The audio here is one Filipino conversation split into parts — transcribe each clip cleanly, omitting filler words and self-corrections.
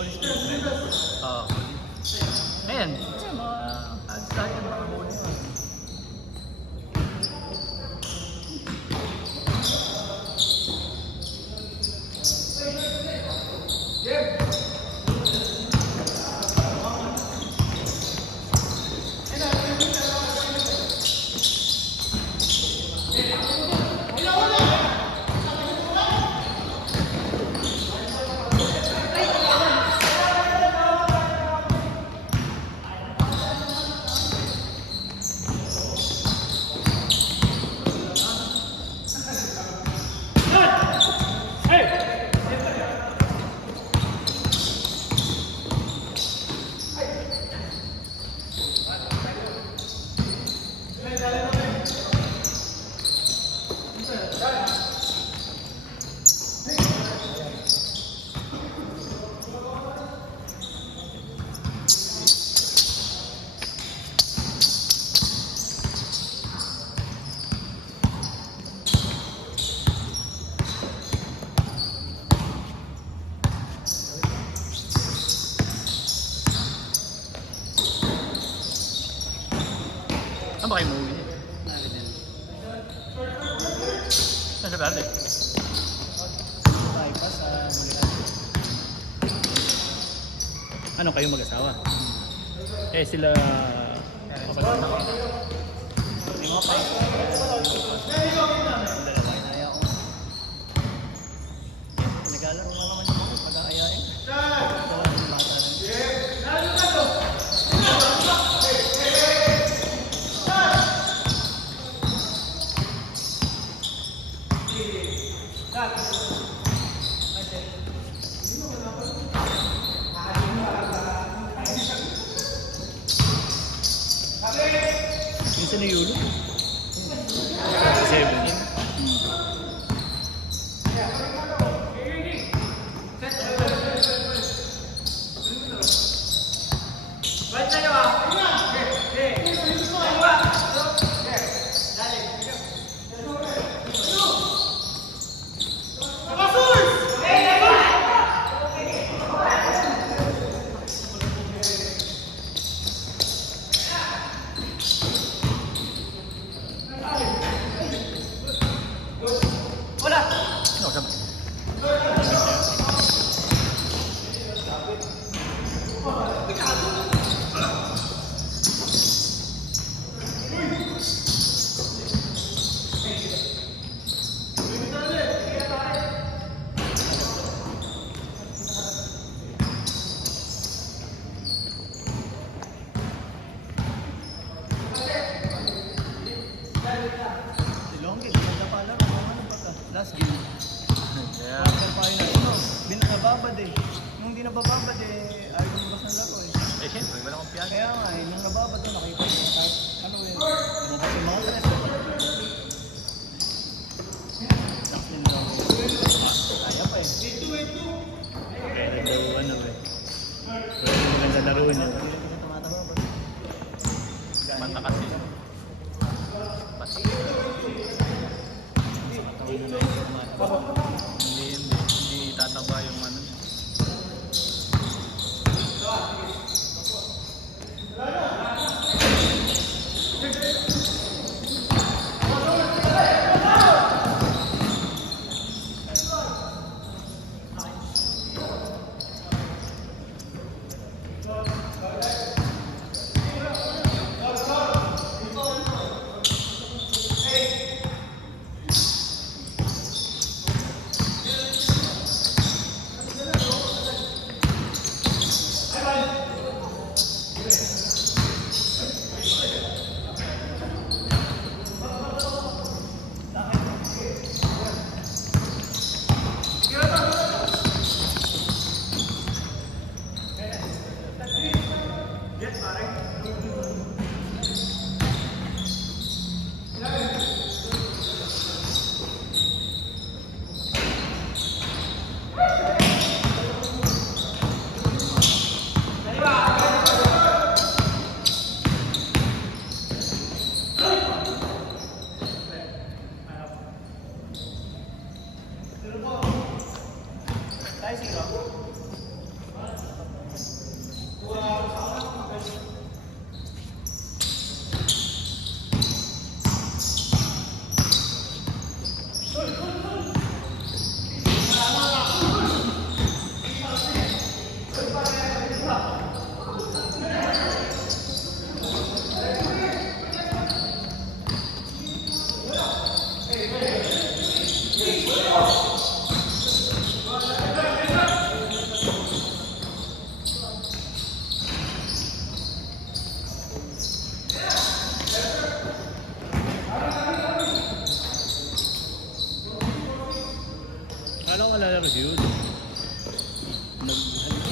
Police movement. Oo. Ayan. Kasi mga ads tayo mga muli. Saan ba kayo umuwi niya? Saan sa Verde? Bypass sa Bulacan. Ano kayo mag-asawa? Eh sila... May mga pipe. Kaya ako. Naglalaro na naman yung mga pag-aayain. Minsan na yulo. 7. Ano ka ba? Silongge, ganda pa lang. Ano ba ka? Last game. Kaya... Quarter final. Nababad eh. Nung di nabababad eh, ayaw yung bas ng laro eh. Eh siyempre, wala akong piyan. Kaya nga eh, nung nababad doon, nakita ko kahit ano eh. Lumabas yung mga tres. Last game daw. Kaya pa eh. Kaya nagdaw ano eh. Pero maganda laro niya. Hindi na tumatama ba? Mata kasi. Pati. Hindi tataba yung ano.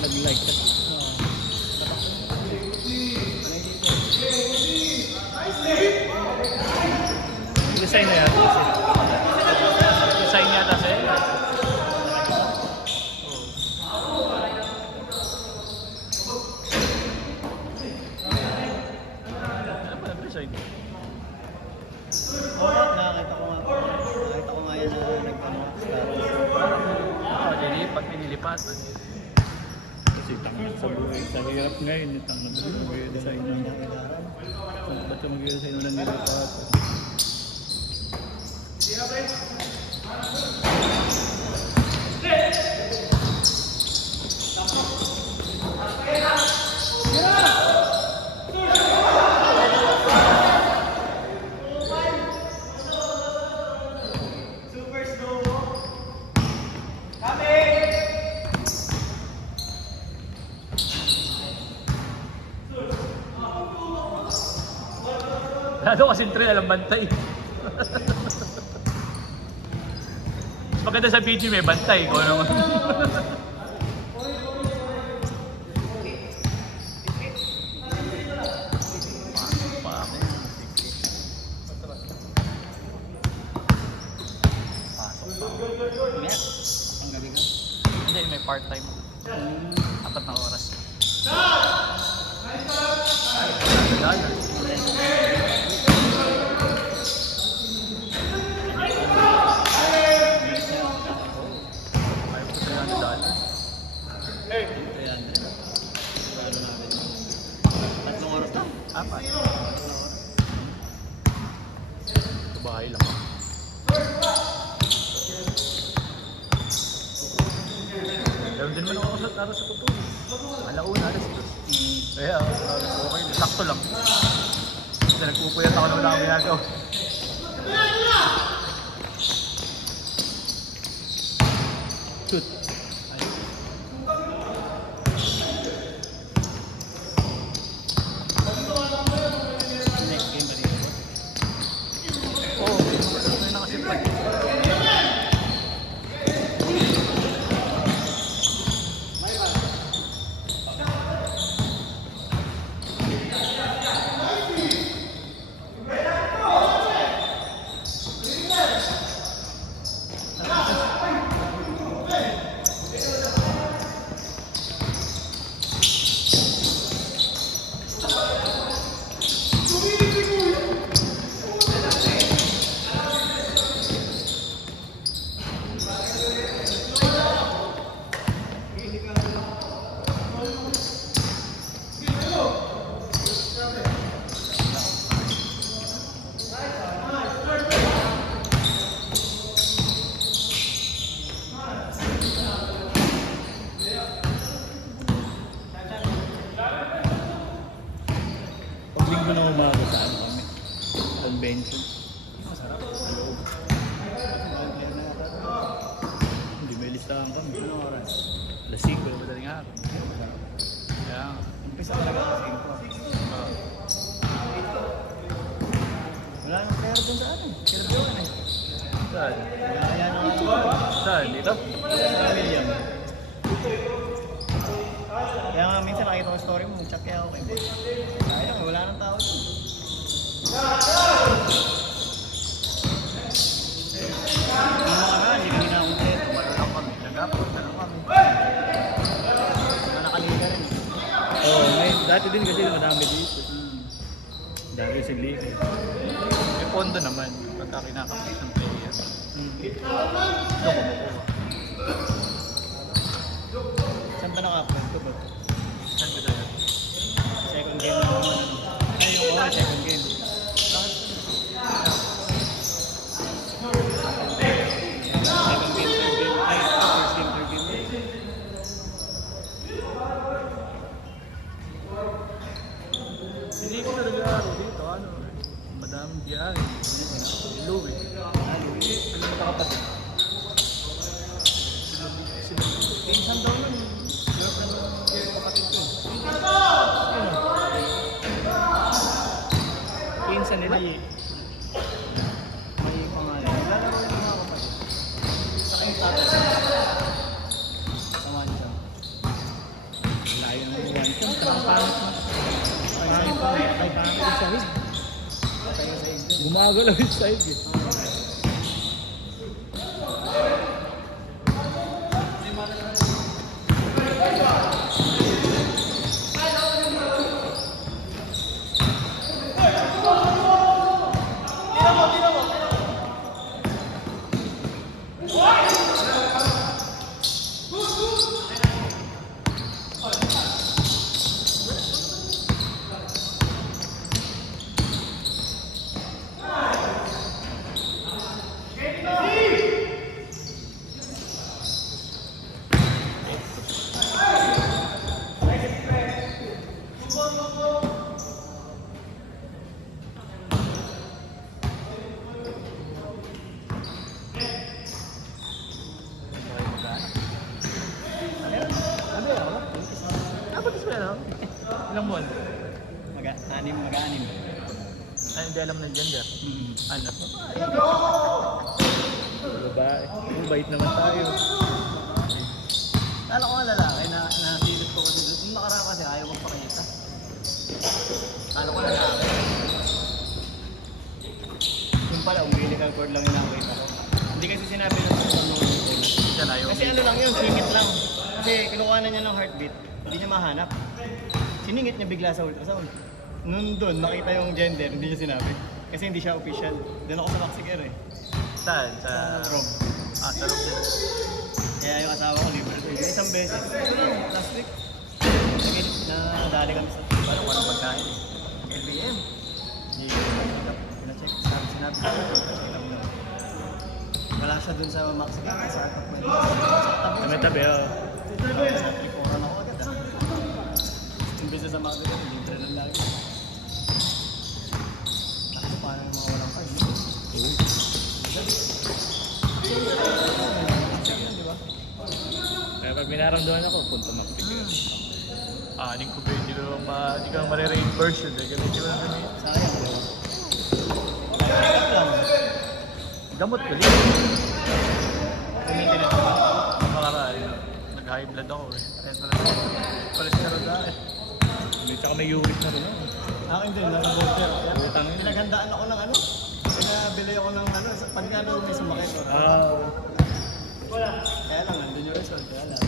Pag-like ka. Design na yan. Design yata sa'yo. Ano ba nag-design? Oo, nakakita ko nga. Nakita ko nga yan na Lilipat, nililipat. Kasi tangan sa buhay. Sa hirap ngayon, yung tangan na mag-design ng ba't ka mag-design ng nililipat? Lalo kasing trail, alam bantay. Mas maganda sa video may bantay kung ano. Ang gabi ka? Hindi, may part-time. 4 na oras. Ayan. Ano natin? 3 oras lang. Apat. Sa bahay lang. Meron din naman ako sa taro sa totoo. Alauna, alas ito. Kaya, okay. Sakto lang. Kasi nagpupuyat ako na wala akong ginagawa. Shoot. Next game ba dito? Oo, may nakasipag. Linggo na umaga sa ano kami. Convention. Masarap. Sa loob. Hindi may listahan kami. Anong oras? Alas 5 na madaling araw. Kaya, Umpisa talaga sa 5. Wala nang player doon sa atin. Kaya doon eh. saan? Ayan ang Saan? Dito? sa million. Kaya nga minsan nakita ko yung story mo, chat kaya ako kayo. Sayang, wala nang tao doon. Ano ka na, hindi kami nakunti. Tumalo lang kami. Nagapot na lang kami. Nakaliga rin. Oo, dati din kasi madami dito. Dami sa liga. May pondo naman. Pagka kinakapit ng player. Ito kumukuha. Saan ba naka-upload ko ba? Saan ko tayo? Second game na naman. Ay, yung second game. Second game, third game. Ay, first game, third game. Hindi ko nag-aaral dito. Ano? Madaming biyahe. Louie. Ano nakapatid? Pinsan daw nun. Girlfriend ng Layo ng one shot. Saka pangit mo. Pangit mo. Pangit yung sahig. Gumagalaw yung sahig eh. Ilang buwan? Mag-anim. Ay, hindi alam ng gender. Ano? Babae. Bait naman tayo. Kala ko nga lalaki na nasilip ko kasi doon. Yung nakaraan kasi ayaw magpakita. Kala ko lalaki. Yung pala, umbilical cord lang yung nakakita ko. Hindi kasi sinabi na Yan, ayaw. kasi ano lang yun, singit lang. Kasi kinuha na niya ng heartbeat, hindi niya mahanap. Siningit niya bigla sa ultrasound. Noon doon, nakita yung gender, hindi niya sinabi. Kasi hindi siya official. Doon ako sa Maxiker eh. Saan? Sa Rob. Sa Rob din. Kaya yung asawa ko, libre ko. Isang beses. Last week. Nadali kami sa Parang walang pagkain. LBM. Hindi ko pinacheck. Sinabi ko. Wala siya dun sa Maxiker. Sa Sa may tabi, oh. Sa trikoran ako agad ah. Imbes na sa Maxiker, libre lang lagi. Ako paano yung mga walang card. Kaya pag minaramdaman ako, punta Maxic. Aning ko ba, hindi ka ma-reimburse yun. Gamitin ko lang ganyan. Sayang. Check up lang. Gamot ko din. Maintenance ba? Makaraan. Nag-high blood ako eh. Cholesterol dahil. Hindi, tsaka may uric na rin ako. Akin din, nag-water. Utang yun. Pinaghandaan ako ng ano. Pinabili ako ng ano. Pagkano may sumakit. Kaya lang, nandun yung result. Kaya lang.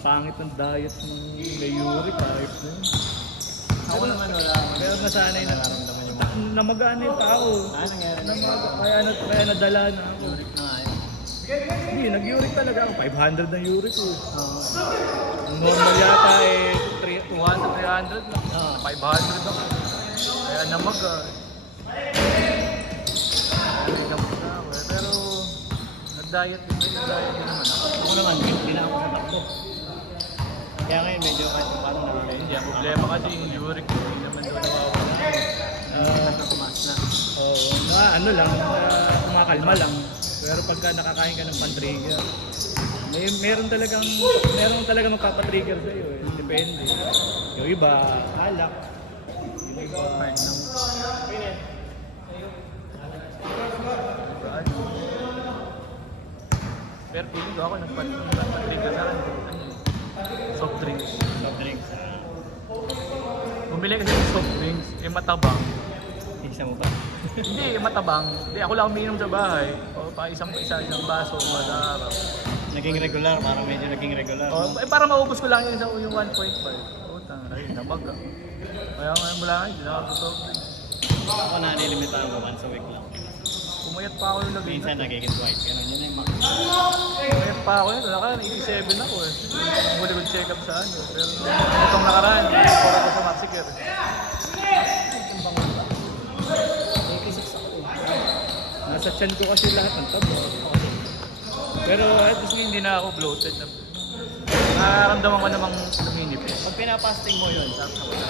Pangit ng diet ng may uric. Ayos na yun. Ako naman wala. Pero nasanay na nararamdaman yung mga. namagaan yung tao. Nangyari na Kaya nadala na ako. Uric na nga yun. Hindi, nag-uric talaga ako. 500 na uric ko. Oo. Ang normal yata eh 200, 300 lang. Oo. 500 ako. Kaya namaga. Namag na ako eh. Pero nag-diet din naman ako. Ako naman, hindi na ako sa takbo. Kaya ngayon medyo kahit paano nawala yun. Hindi, ang problema kasi yung uric ko. Hindi naman doon nawawala. Tumas na. Oo, ano lang, kumakalma lang. Pero pagka nakakain ka ng pan-trigger, meron talagang magpapatrigger sa iyo eh. Depende. Yung iba, alak. Yung iba, hard lang. Pero feeling ko ako nagpatrigger sa akin. Soft drinks. Soft drinks. Bumili kasi ng soft drinks, matabang. Isa mo ba? Hindi, matabang. Hindi, ako lang umiinom sa bahay. O, isang baso, kada araw. Naging regular, parang medyo naging regular. O, para maubos ko lang yung 1.5. Utang, ayun, namaga. Kaya ngayon mula ngayon, hindi na ako totoo. Ako na-limitahan ko once a week lang. Pumayat pa ako yung lagay. Minsan nagiging twice. Ganun yun yung max. Pumayat pa ako yun. Wala 87 ako eh. Ang huli kong check up sa ano. Pero itong nakaraan, para ko sa Maxiker. Nasa chan ko kasi lahat ng tabo. Pero at least hindi na ako bloated. Nararamdaman ko namang luminipis. Pag pinapasting mo yun, sabi ko na.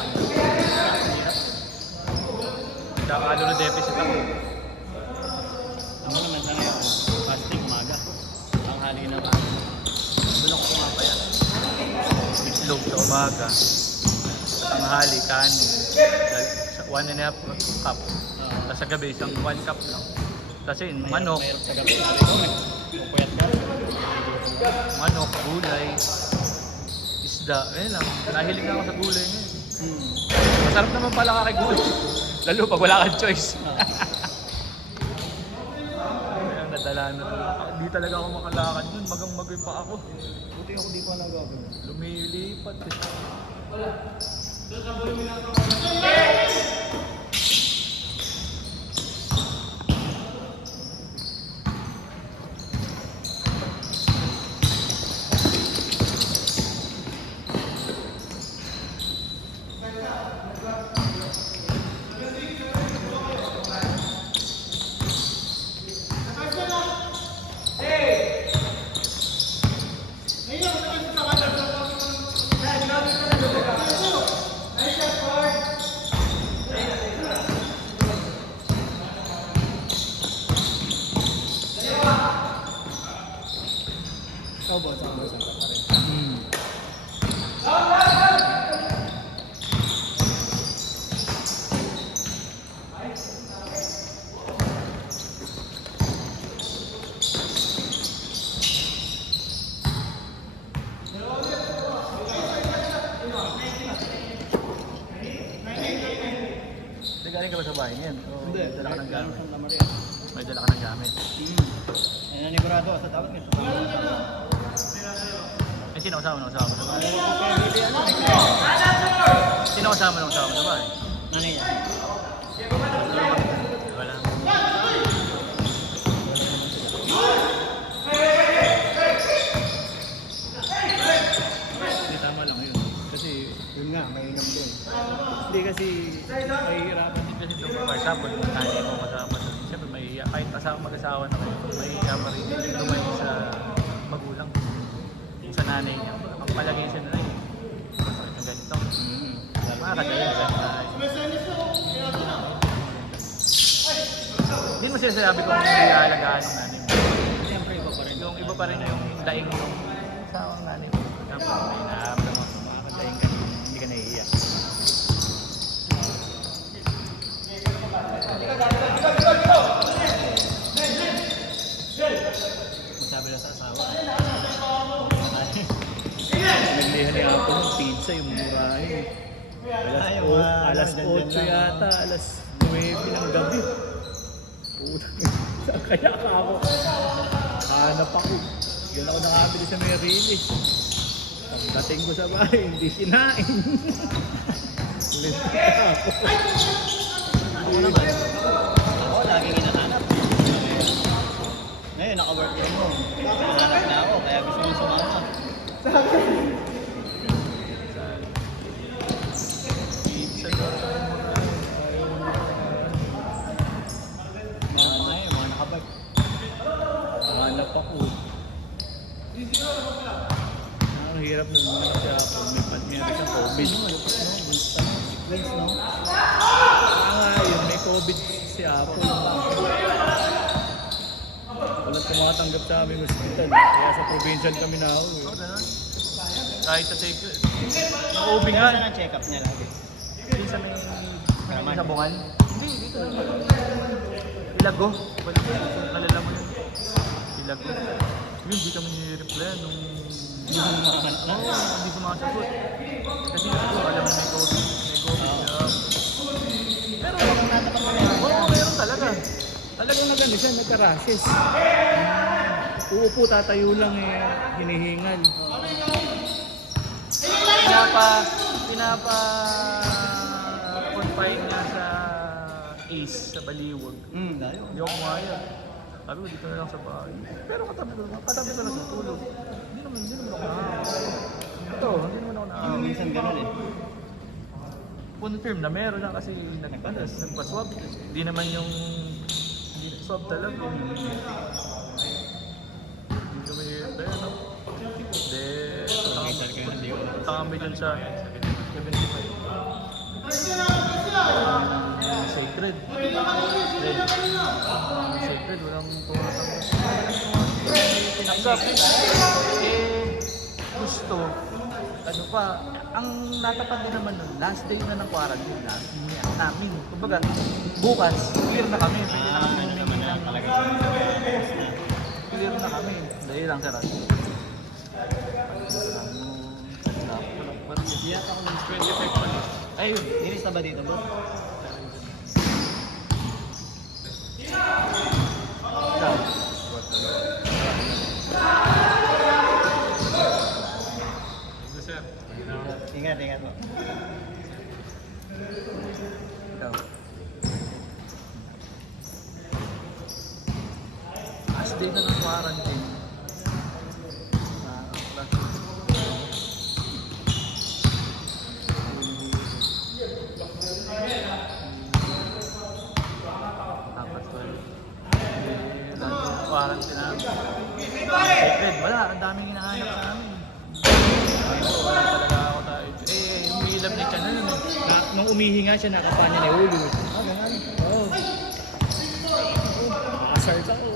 Nakakalo na deficit ako. Ako naman sa ngayon, fasting umaga. Ang hali na ba? Doon ako pumapayat. Itlog sa umaga. Tanghali, kanin. 1.5 cup. Tapos sa gabi, isang 1 cup lang. Kasi manok, Mayroon sa gabi. Sabi ko, pupuyat ka. manok, gulay, isda. isda. Ayun lang, nahilig na ako sa gulay ngayon. Hmm. Masarap naman pala kakigulay. Lalo pag wala kang choice. Kaya nadala na. Hindi talaga ako makalakad dun. Magang-magay pa ako. Buti ako di pa nagawin. Lumilipat eh. Ikaw boss, ang boss ang pa rin. Galing ka ba sa bahay niyan? Hindi. May dala ka ng gamit. Santa Maria. May dala ka ng gamit. Ay, nanigurado sa tawag nito. Eh, sino kasama mo sa bahay? Nanay Sino kasama mo sa bahay? niya. Wala. Hindi, tama lang yun. Kasi, Yun nga, mainam din. hindi kasi mahihirapan din kasi ito. For example, kung nanay mo kasama doon, siyempre mahihiya. Kahit kasama mag-asawa na kayo, mahihiya pa rin din lumani sa magulang. Yung sa nanay niya, ang palagay siya na rin. Masakit na ganito. Makakadala sa bahay. Hindi mo sinasabi kung ialagaan ng nanay mo. Siyempre, iba pa rin. Yung iba pa rin yung daing ng asawang nanay mo. Dapat may nahabla mo. Makakadaing ka, hindi ka nahihiya. Masabi na sa asawa. Naglihan ni Apo ng pizza, yung murahin. Ay, Alas dyan 8 lang. yata, alas 9 ng gabi. Saan kaya ka ako? Hanap ako. Doon ako nakabili sa Merrill. Pagdating ko sa bahay, hindi kinain. Ulit ako. Ako naman. Ako, laging hinahanap. Ngayon, naka-work from home. Hinahanap na ako, kaya gusto mo sumama. Pizza daw sa murahin. Mga ngayon, mga nakabag. Hanap ako. Ang hirap na naman siya ako. May siyang COVID. Legs, no? Yun, may COVID si Apo. Walang tumatanggap sa aming hospital. Kaya sa provincial kami na ako. Kahit sa take, na-OB nga. Saan ang check-up niya lagi? Yung sa may Karaman. sa bungan? Hindi, dito lang. Ilago. Kalala mo yun. Ilago. Yun, hindi kami nire-reply nung... Oo, hindi sumasagot. Kasi ito, alam mo may COVID. May COVID. Pero, oo, meron talaga. Talagang nagano siya, nagka-rashes. Uupo, tatayo lang eh, hinihingal. Pinapa-confine niya sa ACE, sa Baliwag. Layo. Hindi ako kumaya. Sabi ko, dito na lang sa bahay. Pero katabi ko lang sa tulog. Hindi naman ako ito, hindi naman ako Yung minsan ganun eh. confirm na meron na kasi nagpa-swab. Hindi naman yung hindi swab talaga. Hindi kami no? Kami dyan sa 75. Sacred. Sacred, walang tinanggap. Gusto. Ano pa, ang natapat din naman nun, last day na ng quarantine namin. Kumbaga, bukas, clear na kami. Pwede na kami naman na talaga. Clear na kami. Dahil lang, sir. Di yata ako ng 25 pa rin. Ayun. Iris na ba dito, boss? Ikaw. Ingat, ingat po. Ikaw. Last day na ng quarantine. Tapos ko quarantine na. Sacred, wala. Ang daming hinahanap sa amin. Wala talaga ako tayo. Umilab ni Chan na yun eh. Nung umihi nga siya, nakapanya na ulo. Ganun. Oo. Nakasart ako.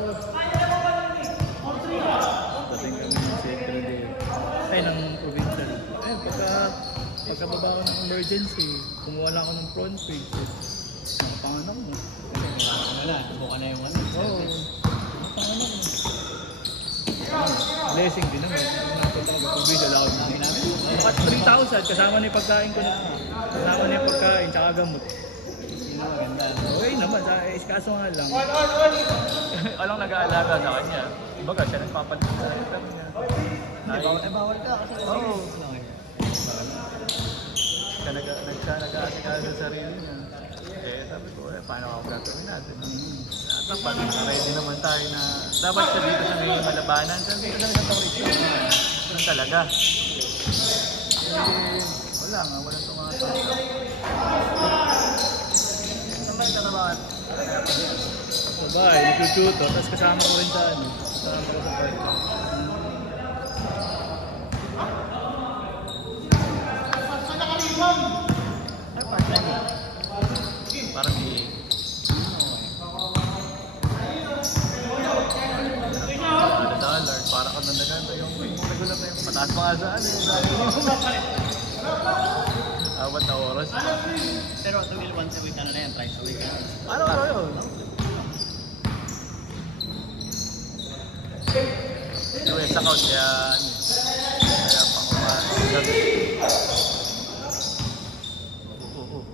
Dating kami ng Sacred eh. Ay, ng provincial. Ayun, pagkababa ko ng emergency, kumuha lang ako ng front page. Panganak mo. Wala, buka na yung ano. Oo. Panganak mo. Blessing din naman. Napunta ko sa provincial ako. Sabi namin. Bakat 3,000 kasama na yung pagkain ko na. Kasama na yung pagkain, tsaka gamot. Sino maganda? Okay naman, kaso nga lang. Alang nag-aalaga sa kanya. Ibaga siya nagpapalit sa item niya. Bawal ka kasi. Oo. Okay. Nag-aasikaso sa sarili niya. Sabi ko, paano ako gagawin natin? Dapat ready naman tayo na dapat siya dito sa may malabanan. Sabi ko talaga sa Mauricio. Ganun talaga. Wala nga, walang tumatawag. Saan ba yung tanabahan? Sa bahay, nagtututo, tapos kasama ko rin sa ano. Kasama ko sa park. Ay, part-time eh. Parang di... $100, para ka na naganda yung regular na yung mataas pa nga sa ano Apat na oras. Pero tumil once a week, ano na yan? Thrice a week. Araw-araw yun. Yung sa couch, kaya pang gabi. Oo.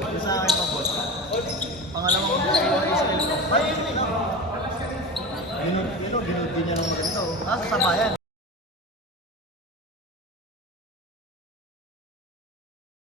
Ano sa akin pa, boss? Pangalawang buhay yung Israel ko. Ay, Israel ko. Ginod din niya ng maganda. Ah, sa sabayan.